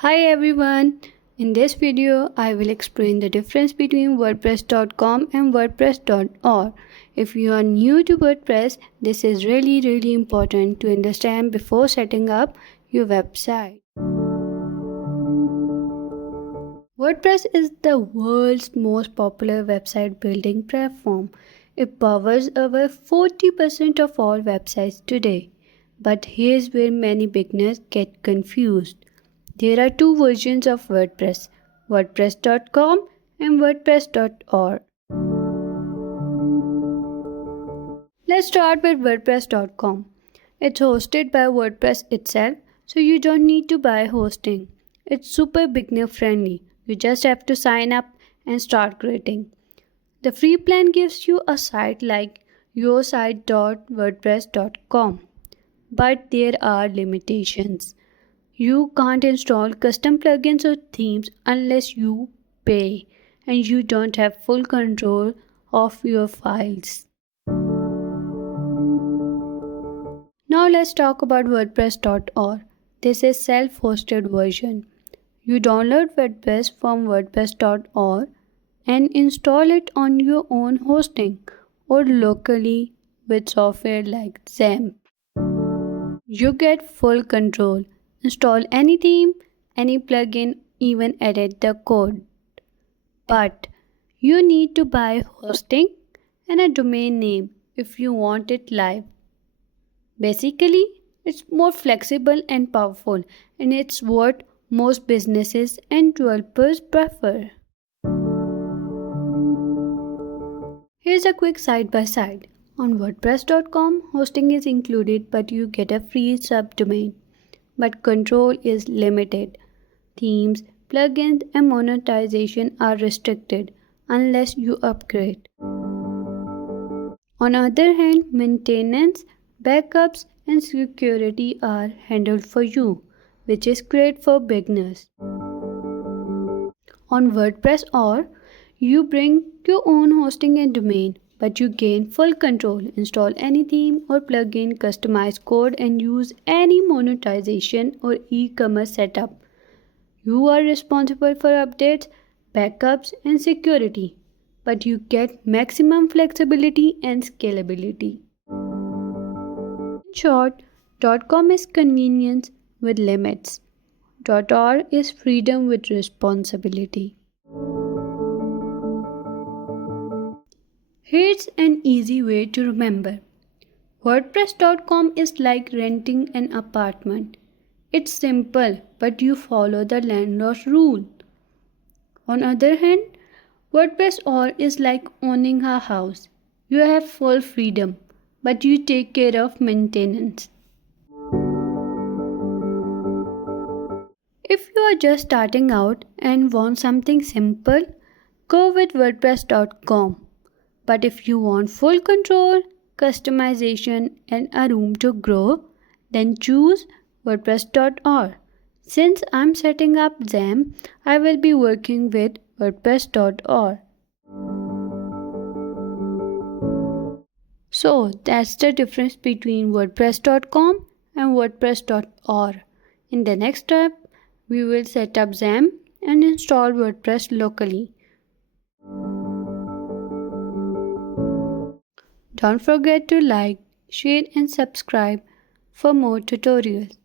Hi everyone! In this video, I will explain the difference between WordPress.com and WordPress.org. If you are new to WordPress, this is really important to understand before setting up your website. WordPress is the world's most popular website building platform. It powers over 40% of all websites today. But here's where many beginners get confused. There are two versions of WordPress, WordPress.com and WordPress.org. Let's start with WordPress.com. It's hosted by WordPress itself, so you don't need to buy hosting. It's super beginner friendly. You just have to sign up and start creating. The free plan gives you a site like yoursite.wordpress.com. But there are limitations. You can't install custom plugins or themes unless you pay, and you don't have full control of your files. Now let's talk about WordPress.org. This is self-hosted version. You download WordPress from WordPress.org and install it on your own hosting or locally with software like XAMPP. You get full control. Install any theme, any plugin, even edit the code. But you need to buy hosting and a domain name if you want it live. Basically, it's more flexible and powerful, and it's what most businesses and developers prefer. Here's a quick side-by-side. On WordPress.com, hosting is included, but you get a free subdomain. But control is limited. Themes, plugins, and monetization are restricted unless you upgrade. On the other hand, maintenance, backups, and security are handled for you, which is great for beginners. On WordPress.org, you bring your own hosting and domain, but you gain full control. Install any theme or plugin, customize code, and use any monetization or e-commerce setup. You are responsible for updates, backups, and security, but you get maximum flexibility and scalability. In short, .com is convenience with limits. .org is freedom with responsibility. Here's an easy way to remember. WordPress.com is like renting an apartment. It's simple, but you follow the landlord's rule. On the other hand, WordPress.org is like owning a house. You have full freedom, but you take care of maintenance. If you are just starting out and want something simple, go with WordPress.com. But if you want full control, customization, and a room to grow, then choose WordPress.org. Since I'm setting up XAMPP, I will be working with WordPress.org. So that's the difference between WordPress.com and WordPress.org. In the next step, we will set up XAMPP and install WordPress locally. Don't forget to like, share and subscribe for more tutorials.